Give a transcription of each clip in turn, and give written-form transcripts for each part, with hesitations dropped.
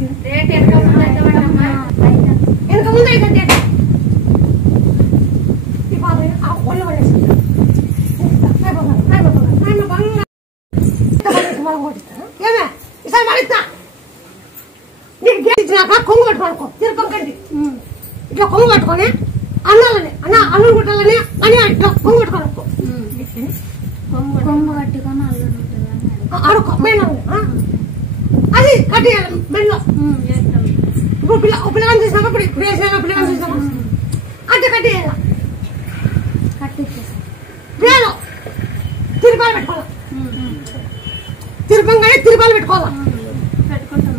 వెనక ముందు అయితే ఒళ్ళు పడేసి ఏమే ఈసారి మడిస్తా నీకు గేట్ ఇచ్చినాక కొంగు పట్టుకోనుకో తిరుపంకండి ఇట్లా కొంగు పట్టుకొని అన్నాలని అన్న అల్లుడు కుట్టాలని అని ఇట్లా కొంగు పట్టుకోనుకో కొంగు కట్టుకొని ఆడుకో మెయిన్ అది కట్టేయాలి మెయిన్లో ఇప్పుడు పిల్లగాని చూసినాక ఇప్పుడు వేసినాక పిల్లగాని చూసినాక అంతే కట్టేయాలి లేదు తిరుపాలు పెట్టుకోవాలి తిరుపంగానే తిరుపాలు పెట్టుకోవాలి పెట్టుకుంటాం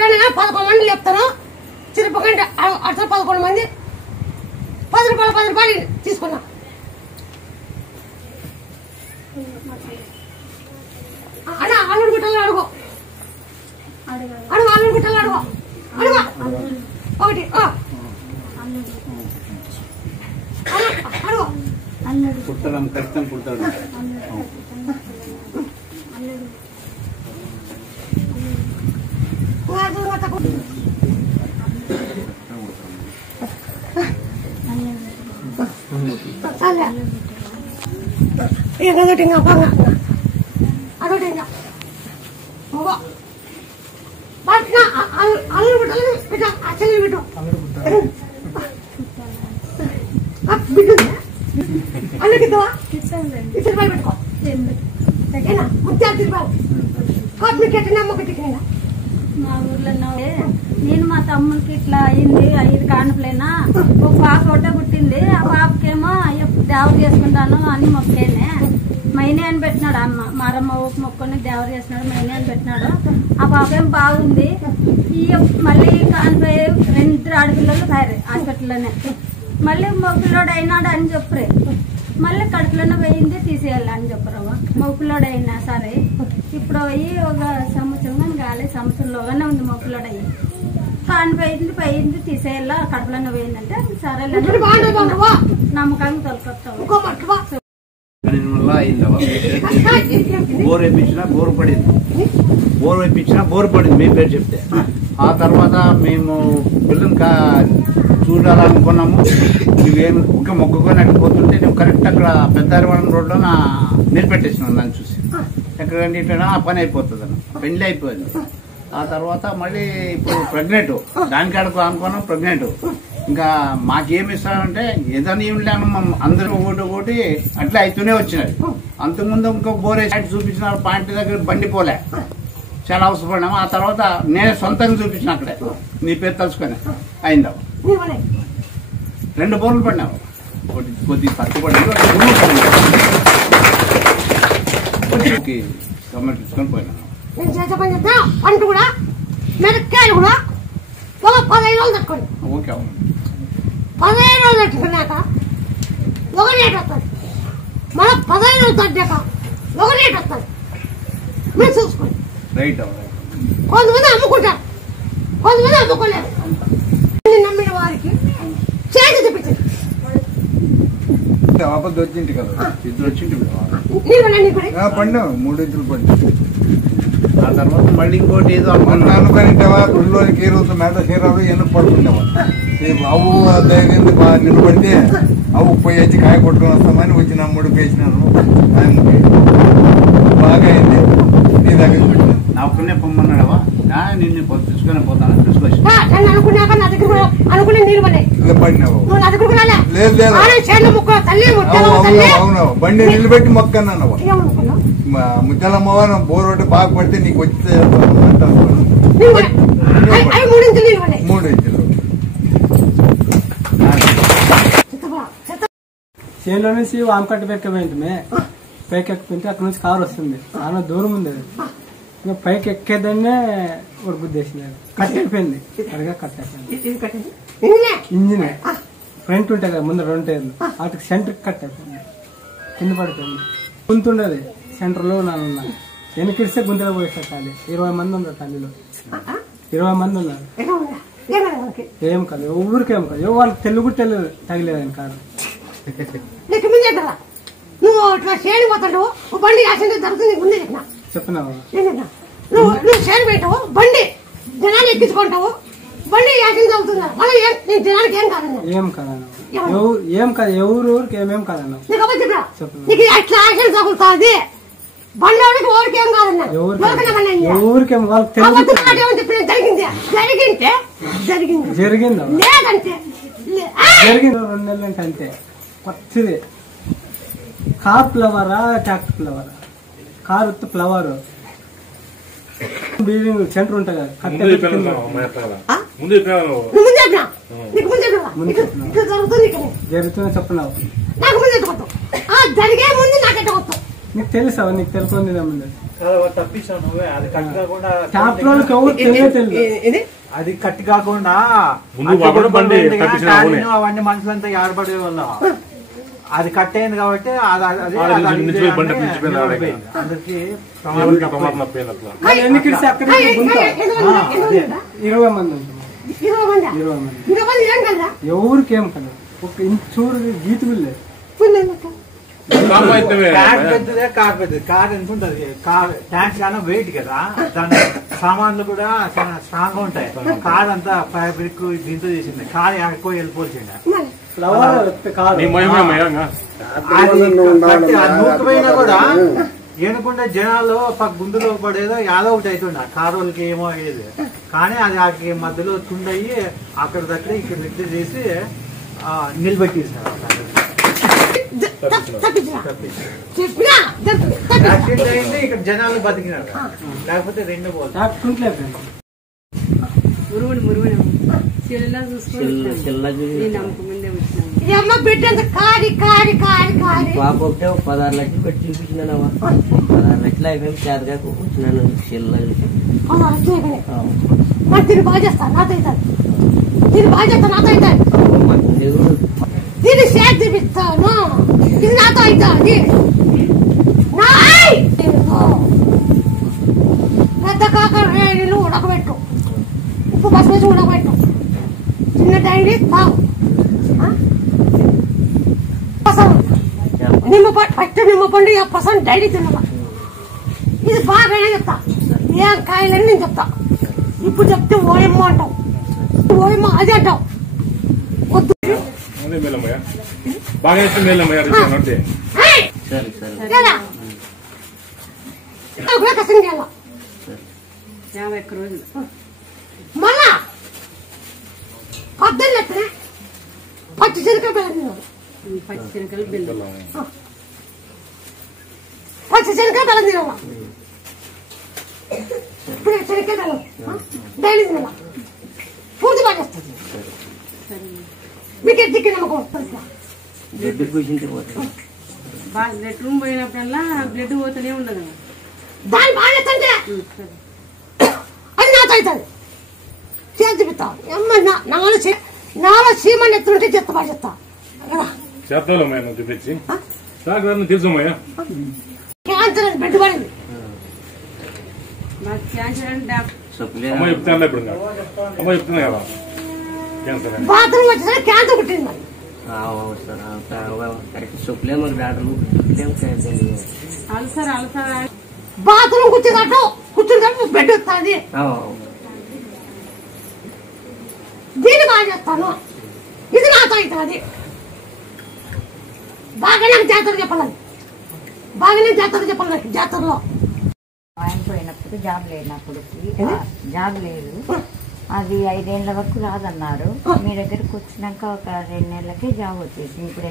11 మంది చెప్తారు తిరుపకంటే అట్లా 11 మంది 10 రూపాయలు తీసుకున్నాం అన్న అల్లుడు గుట్టలు అడుగు అల్లుడు గుట్టలు అడుగు ఒకటి పుట్టడం కష్టం పుడతాడు అల్లుడు గుట్టలు అచ్చలు పెట్టు అన్నకిద్దావా తిరుపాలు పెట్టుకో ముత్యాలు తిరుపాలు కోట్మికెట్టినా మొక్కటికినా మా ఊర్లో నేను మా తమ్ముడికి ఇట్లా అయింది 5 కానుపులైనా ఒక పాప ఒకటే పుట్టింది ఆ పాపకేమో దేవరు చేసుకుంటాను అని మొక్కేనే మైనే అని పెట్టినాడు అమ్మ మారమ్మ ఊపు మొక్కుని దేవరు చేసినాడు మైనే అని పెట్టినాడు ఆ పాప ఏం బాగుంది మళ్ళీ కానుపై 2 ఆడపిల్లలు తయారు హాస్పిటల్లోనే మళ్ళీ మొగ్గులోడు అయినాడు అని చెప్పరే మళ్ళీ కడుపులోనే పోయింది తీసేయాలి అని చెప్పరావా మొగ్గులోడు అయినా సరే ఇప్పుడు అయ్యి ఒక సంవత్సరం కాలే సంవత్సరంలోగానే ఉంది మొగ్గులోడు అయ్యి కానిపోయింది తీసేయాలా కడుపులోనే పోయిందంటే సరే నమ్మకాన్ని తొలకొస్తావు బోర్ వేయించినా బోరు పడింది మీ పేరు చెప్తే ఆ తర్వాత మేము పిల్లలు చూడాలనుకున్నాము నువ్వేమి ఒక మొక్కుకొని పోతుంటే నువ్వు కరెక్ట్ అక్కడ పెద్దారివాడం రోడ్లో నిలబెట్టేసినావు నన్ను చూసి ఎక్కడంటే ఇట్లా ఆ పని అయిపోతుంది అన్న పెళ్లి అయిపోయింది ఆ తర్వాత మళ్ళీ ఇప్పుడు ప్రెగ్నెంట్ దానికి అనుకున్నాం ప్రెగ్నెంట్ ఇంకా మాకేమి ఇస్తానంటే ఏదైనా ఏమి లేను అందరూ ఒకటి అట్లా అవుతూనే వచ్చినాయి అంతకుముందు ఇంకొక బోరే సైడ్ చూపించినారు పాయింట్ దగ్గర బండి పోలే చాలా అవసరపడినాము ఆ తర్వాత నేను సొంతంగా చూపించిన అక్కడే నీ పేరు తలుచుకొని అయిందావు 2 బోర్లు పడినావు కొద్ది తక్కువ గవర్నమెంట్ తీసుకొని పోయినాను పంట కూడా మిరక్కాయలు కూడా 15 రోజులు తట్టుకోండి ఓకే 15 రోజులు తట్టుకున్నాక ఒక రేట్ వస్తుంది మళ్ళీ 15 రోజులు తగ్గాక ఒక రేట్ వస్తుంది మీరు చూసుకోండి రైట్ కొంతమంది అమ్ముకుంటారు కొంతమంది అమ్ముకోలేరు నమ్మిన వారికి చేసి చూపించండి ఆపద వచ్చింది కదా 2 వచ్చింది పండు 3 ఇంచులు పండు ఆ తర్వాత మళ్ళీ ఇంకోటి ఏదో అనుకునింటావా గుడిలోనికి ఏ రోజు మేత చీరాలు ఎన్ను పడుతుండేవా అవు దగ్గర బాగా నిలబడితే అవు పోయి వచ్చి కాయ కొట్టుకొని వస్తామని వచ్చిన 3 వేసినాను బాగా అయింది నీ దగ్గర పెట్టినా నాకునే పొమ్మన్నాడవా నిన్ను తీసుకుని పోతాను తీసుకొచ్చి అనుకున్నాక నా దగ్గర అనుకునే నీళ్ళు పడినావు లేదు అవును బండి నిలబెట్టి మొక్కన్నావు ముద్దలమ్మవ బోర్ ఒకటి బాగా పడితే నీకు వచ్చే 3 ఇంచులు చేనులో నుంచి వామకట్ట పెరకపోయింది పైకి ఎక్కిపోయింటే అక్కడ నుంచి కారు వస్తుంది చాలా దూరం ఉంది అది ఇంకా పైకి ఎక్కేదాన్నే ఒక గుద్దేసినారు కట్ అయిపోయింది సరిగా కట్ అయిపోయింది ఇంజిన్ ఫ్రంట్ ఉంటాయి కదా ముందు 2 టైర్లు వాటికి సెంటర్ కట్ అయిపోయింది కింద పడిపోయింది గుంతుండేది సెంటర్ లో నానున్నా వెనకిస్తే గుంతలో పోయిస్తారు ఖాళీ 20 మంది ఉన్నారు ఖాళీలో 20 మంది ఉన్నారు ఏం కాదు ఊరికేం కాదు వాళ్ళకి తెలుగు తెలియదు తగిలేదని కాదు నువ్వు ఇట్లా చేయని పోతాడు బండి యాక్సిడెంట్ జరుగుతుంది ముందే చెప్పిన చెప్పినావు నువ్వు షేర్ పెట్టావు బండి జనాన్ని ఎక్కించుకుంటావు బండి యాక్సిడెంట్ అవుతుందా మళ్ళీ నీ జనానికి ఏం కాదన్నా ఏం కాదన్నా ఏం కాదు ఎవరికి ఏమేం కాదన్నా నీకు అవ్వ చెప్పరా నీకు ఎట్లా యాక్సిడెంట్ తగులుతుంది బండి ఎవరికి ఏం కాదన్నా ఎవరికేం వాళ్ళకి జరిగింది జరిగింటే జరిగింది జరిగిందా లేదంటే జరిగింది 2 నెలల అంతే కొత్తది కార్ ఫ్లవరా ట్రాక్టర్ ఫ్లవరా కారు ఫ్లవర్ బిల్డింగ్ సెంటర్ ఉంటుంది జరుగుతుంది చెప్పినావు జరిగే ముందు నాకెట్ట వస్తావు నీకు తెలుసా నీకు తెలుసుకుంది అది కట్టి కాకుండా అవన్నీ మనుషులంతా ఏడబడే వల్ల అది కట్ అయింది కాబట్టి అందరికి 20 మంది ఎవరికి ఏం కదా ఒక చూడు గీత లేదు కార్ పెద్దది కార్ ఎంత ఉంటది కార్ ట్యాంక్స్ కానీ వెయిట్ కదా దాని సామాన్లు కూడా చాలా స్ట్రాంగ్ గా ఉంటాయి కార్ అంతా ఫ్యాబ్రిక్ దీంతో చేసింది కార్ ఎక్కువ వెళ్ళిపోయింది నూకపోయినా కూడా ఏనుకుండా జనాలు గుందులో పడేదో యాదో ఒకటి అవుతుండే కారు వాళ్ళకి ఏమో అయ్యేది కానీ అది మధ్యలో తుండయి అక్కడ దగ్గర ఇక్కడ నిద్ర చేసి నిలబెట్టేసారు యాక్సిడెంట్ అయింది ఇక్కడ జనాలు బతికినారు లేకపోతే 2 పోతుంది బిడ్డ కారి కారి కారి కారి పాప ఒకటే 16 లక్షలు పెట్టి చూపించినావా 16 లక్షలు అయిపోయి చేతగా కూర్చున్నాను దీన్ని బాగా చేస్తాను నాతో అవుతాను దీన్ని బాగా చేస్తాను నాతో అవుతాను దీన్ని షేర్ చూపిస్తాను ఇది నాతో అవుతుంది పెద్ద కాకరకాయలు ఉడకబెట్టు ఉప్పు పసుపు వేసి ఉడకబెట్టు చిన్న టైండి బాగు నిమ్మపండు పసండ్ డైరీ తిన్నమా ఇది బాగానే చెప్తా ఏం కాయలని నేను చెప్తా ఇప్పుడు చెప్తే ఓయమ్మ అంటావు ఓయమ్మ అది అంటావు వద్దు కష్టం చేయాల మళ్ళా పొద్దున్న పచ్చి శనగలు బెల్లం పచ్చి శనగ బెల్లం తినాల ఇప్పుడు శనగ బెల్లం డైలీ తినాల పూర్తి బాగా చేస్తుంది మీకు ఎత్తికి నమ్మకం బ్లడ్ రూమ్ పోయినప్పుడల్లా బ్లడ్ పోతూనే ఉండదు దాన్ని బాగా చేస్తుంటే అది నాతో అవుతుంది చేతి చూపిస్తా నాలో సీమని ఎత్తుంటే చెత్త బాగా చెప్తా చూపించి తెలుసమ్మయ్యా క్యాన్సర్ అని బెడ్ పడింది క్యాన్సర్ అంటే అమ్మ చెప్తాను ఇప్పుడు అమ్మ చెప్తున్నా కదా క్యాన్సర్ బాత్రూమ్ వచ్చేసరికి క్యాన్సర్ పుట్టింది మరి అల్సర్ అల్సర్ బాత్రూమ్ కూర్చుంటే బెడ్ వస్తుంది దీన్ని బాగా చేస్తాను ఇది నాతో అవుతుంది బాగానే జాతర చెప్పాలి బాగానే జాతర చెప్పాలి జాతరలో ఆయన పోయినప్పుడు జాబ్ లేనప్పుడు జాబ్ లేదు అది 5 ఏళ్ల వరకు రాదన్నారు మీ దగ్గరకు వచ్చినాక ఒక 2 నెలలకే జాబ్ వచ్చేసి ఇప్పుడు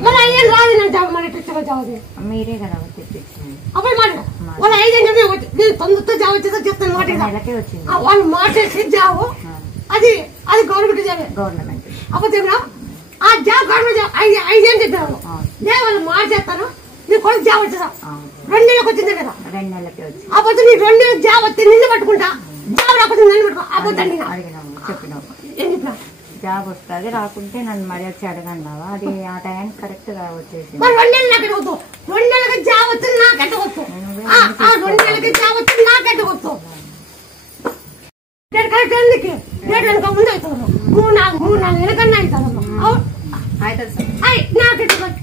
మీరే కదా తెప్పించింది నెలకే వచ్చింది వాళ్ళు మాటేసి జాబ్ అది అది గవర్నమెంట్ జాబ్ గవర్నమెంట్ అప్పుడు ఆ జాబ్ గవర్నమెంట్ జాబ్ 5 ఏళ్ళు చెప్పాను నేను వాళ్ళు మార్చేస్తాను నీ కొడుకు జాబ్ వచ్చేసా 2 నెలలకు వచ్చింది కదా 2 నెలలకే వచ్చింది అప్పుడు నీ 2 నెలలకు జాబ్ వస్తే నిన్ను పట్టుకుంటా జాబ్ రాకపోతే నన్ను పట్టుకో అప్పుడు అడిగినాము చెప్పినావు జాబ్ వస్తుంది రాకుంటే నన్ను మరి వచ్చి అడగన్నావా అది ఆ టైంకి కరెక్ట్ గా వచ్చేసి 2 నెలలు నాకు ఎట్టవచ్చు 2 నెలలకు జాబ్ వస్తుంది నాకు ఎట్టవచ్చు 2 నెలలకి జాబ్ వస్తుంది నాకు ఎట్టవచ్చు కరెక్ట్ ఎందుకు డేట్ వెనక ముందు అవుతుంది 3-4 నెలల కన్నా అవుతుంది నాకు ఎట్టవచ్చు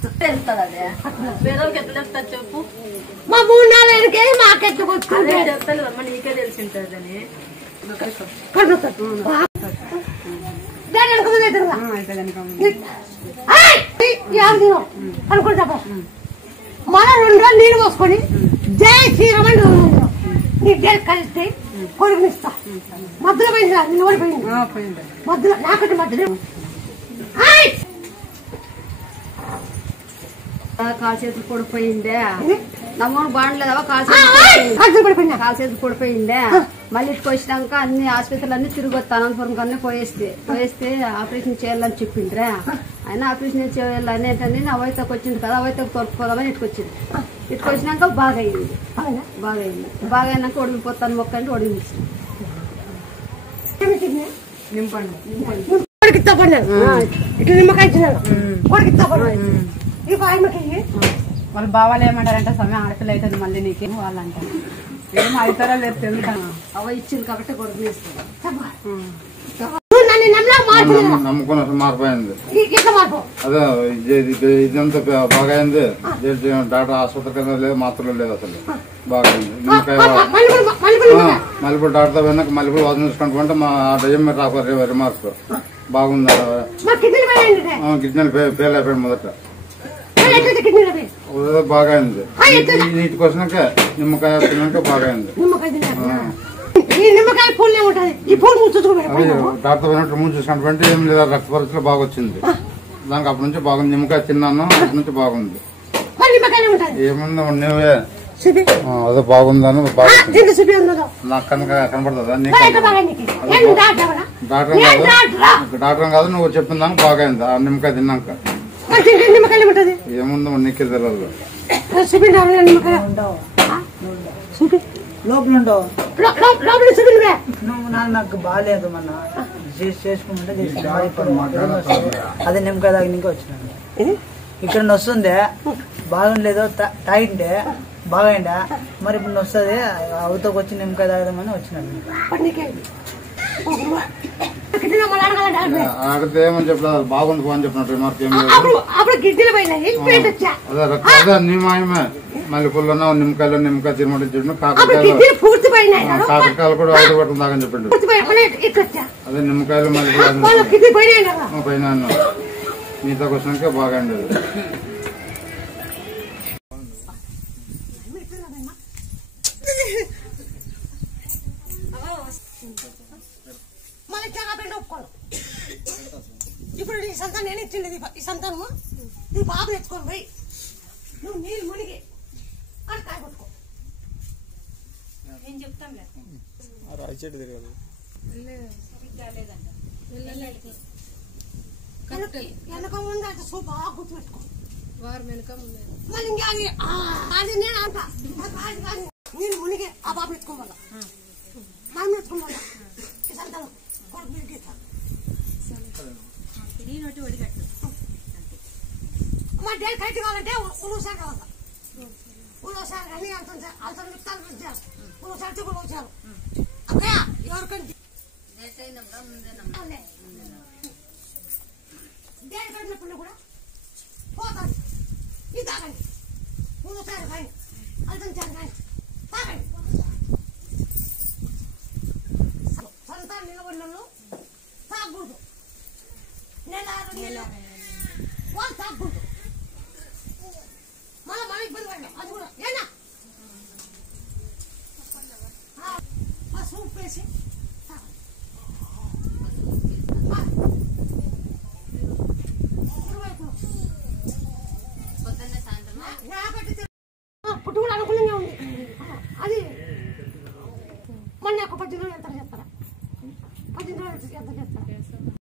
చెప్తాదే వేరేకి ఎట్లా చెప్తా చెప్పు మా 3 నెలల వెనకే మాకెత్తుకొచ్చుకుంటే చెప్తాను అమ్మ నీకే తెలిసింటదని అనుకుంటా మన 2 రోజులు నీళ్ళు పోసుకొని జై శ్రీరామని నీ డేట్ కలిస్తే కొడుకునిస్తా మధ్యలో పోయింది నిన్న ఓడిపోయింది మధ్యలో నాకంటే మధ్యలో కాలు చేతులు పొడిపోయిందే నమ్మను బాగుండలేదా కాలు చేతులు పొడిపోయిందే మళ్ళీ ఇటుకు వచ్చినాక అన్ని ఆసుపత్రులు అన్ని తిరిగి వస్తా అనంతపురం కన్నా పోయేస్తే ఆపరేషన్ చేయాలని చెప్పిండ్రే ఆయన ఆపరేషన్ చేయాలని ఏంటంటే అవైతకు వచ్చింది కదా అవైతకు తొలగిపోదామని ఇటుకొచ్చింది ఇటుకొచ్చినాక బాగా అయింది బాగా అయినాక ఒడిగిపోతాను మొక్క అంటే ఒడిగించి నింపండి ఇట్లా నిమ్మకాయ ఇచ్చినాను వాళ్ళు బావాలు ఏమంటారంటే సమయం ఆడపిల్ల అవుతుంది మళ్ళీ నీకేమో వాళ్ళు అంటారు ఏమో అవుతారో లేదు తెలుగుతాను అవ ఇచ్చింది కాబట్టి కొడుకునిస్తాను నమ్ముకున్న మారిపోయింది అదే ఇదంతా బాగా అయింది డాక్టర్ ఆసుపత్రి కింద లేదు మాత్రలు లేదు అసలు బాగా అయింది నిమ్మకాయ మళ్ళీ డాక్టర్ పోయినాక మళ్ళీ వాసన చూసుకుంటే మా డజన్ మీద రాకపోతే రిమార్క్ బాగుంది కిడ్నీ ఫెయిల్ అయిపోయింది మొదట బాగా అయింది నీటికి వచ్చినాక నిమ్మకాయ తిన్నాక బాగా అయింది డాక్టర్ పోయినట్టు ముందు చూసుకుంటే ఏం లేదా రక్త పరీక్షలు బాగా వచ్చింది దానికి అప్పటి నుంచి బాగుంది నిమ్మకాయ తిన్నాను అప్పటి నుంచి బాగుంది ఏముంది నువ్వే అదే బాగుందని బాగా నాకు కనుక కనపడుతుందా డాక్టర్ కాదు నువ్వు చెప్పిన దానికి బాగా అయింది ఆ నిమ్మకాయ తిన్నాక ఏముందో నీకే తెలియదు లోపల నువ్వు నాకు బాగాలేదు మన చేసుకుంటే అదే నిమ్మకాయ తాగినాక వచ్చినాను ఇక్కడ వస్తుంది బాగుండలేదు తాగింటే బాగైందా మరి ఇప్పుడు వస్తుంది అవతోకి వచ్చి నిమ్మకాయ తాగదామని వచ్చినాను అడిగితే ఏమని చెప్పలేదు బాగుంది అని చెప్పినట్టు రిమార్క్ ఏం అదే నిమాయమే మల్లెపూల్లో నిమ్మకాయ తినమంటే కాకరకాయలు కూడా ఐదు పట్టుకుని తాగని చెప్పిండు అదే నిమ్మకాయలు మల్లెపూలు పైన మీతోకి వచ్చినాక బాగా ఉండేది ఇప్పుడు ఈ సంతానం నేను ఇచ్చింది ఈ సంతానము నువ్వు బాబు తెచ్చుకొని పోయి నువ్వు నీళ్ళు మునిగి అక్కడ కాయ కొట్టుకో నేను చెప్తాను వెనక ముందు అంటే సో బాగా గుర్తుపెట్టుకో వారు వెనక మళ్ళీ ఇంకా అది నేను అంట నీళ్ళు మునిగి ఆ బాబు ఎత్తుకోవాలా మనం ఎత్తుకోవాలా ఈ సంతానం కొడుకు మీరు ఇస్తాను మా డే కరెక్ట్ కావాలంటే ఉలుసారి కావాలి ఉలుసారి కానీ అల్సర్ చెప్తాను ఉలుసారి ఉలుసారు అక్కయ్య ఎవరికంటే డేట్ కట్టినప్పుడు కూడా పోతాను ఇది తాగండి ఉలుసారి కానీ అల్సర్ కానీ తాగండి సంతానం నిలబడిన తాగకూడదు నెల వాళ్ళు తాగకూడదు మళ్ళీ మన ఇబ్బంది పడి అది కూడా ఏనా ఆ సూప్ వేసి పుట్టు కూడా అనుకూలంగా ఉంది అది మొన్న ఒక 10 రోజులు